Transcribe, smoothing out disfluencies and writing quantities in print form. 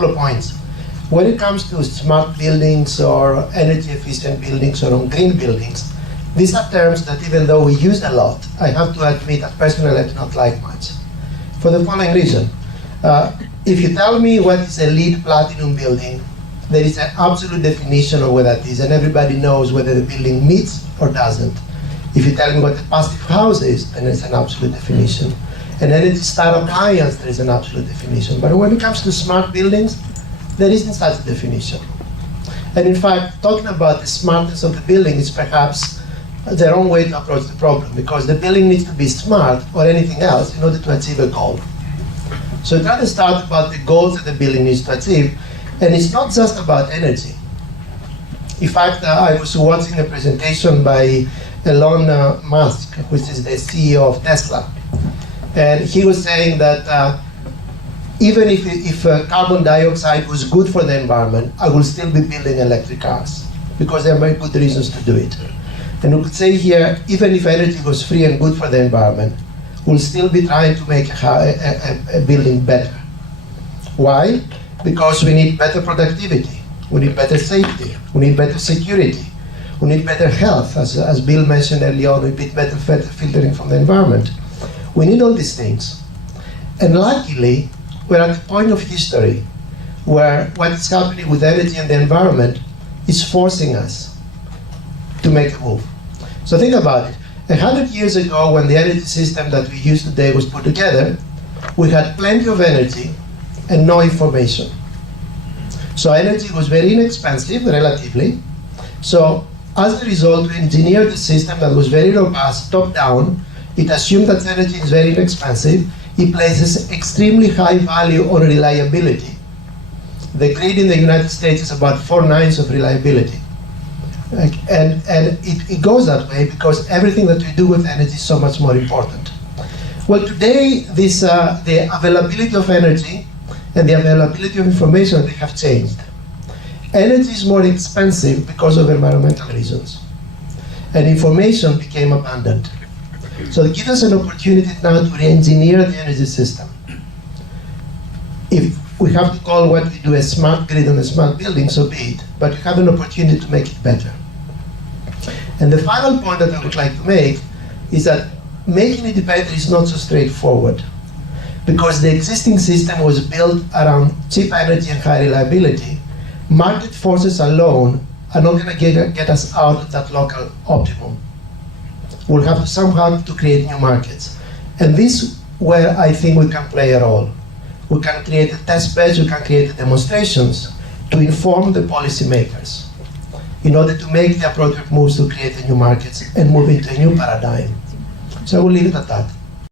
couple of points. When it comes to smart buildings or energy efficient buildings or green buildings, these are terms that even though we use a lot, I have to admit that personally I do not like much. For the following reason. If you tell me what is a LEED platinum building, there is an absolute definition of what that is, and everybody knows whether the building meets or doesn't. If you tell me what a passive house is, then there's an absolute definition. An Energy Star appliance, there is an absolute definition. But when it comes to smart buildings, there isn't such a definition. And in fact, talking about the smartness of the building is perhaps the wrong way to approach the problem, because the building needs to be smart or anything else in order to achieve a goal. So try to start about the goals that the building needs to achieve, and it's not just about energy. In fact, I was watching a presentation by Elon Musk, which is the CEO of Tesla, and he was saying that even if carbon dioxide was good for the environment, I will still be building electric cars, because there are very good reasons to do it. And we could say here, even if energy was free and good for the environment, we'll still be trying to make a building better. Why? Because we need better productivity, we need better safety, we need better security, we need better health, as Bill mentioned earlier on, we need better filtering from the environment. We need all these things. And luckily, we're at a point of history where what is happening with energy and the environment is forcing us to make a move. So think about it. 100 years ago, when the energy system that we use today was put together, we had plenty of energy and no information. So energy was very inexpensive, relatively. So as a result, we engineered a system that was very robust, top-down. It assumed that energy is very inexpensive. It places extremely high value on reliability. The grid in the United States is about 4/9 of reliability. And it goes that way because everything that we do with energy is so much more important. Well, today, the availability of energy and the availability of information, they have changed. Energy is more expensive because of environmental reasons. And information became abundant. So it gives us an opportunity now to re-engineer the energy system. If we have to call what we do a smart grid and a smart building, so be it. But we have an opportunity to make it better. And the final point that I would like to make is that making it better is not so straightforward, because the existing system was built around cheap energy and high reliability. Market forces alone are not going to get us out of that local optimum. We'll have to somehow to create new markets. And this is where I think we can play a role. We can create a test beds, we can create demonstrations to inform the policymakers in order to make the appropriate moves to create the new markets and move into a new paradigm. So I will leave it at that.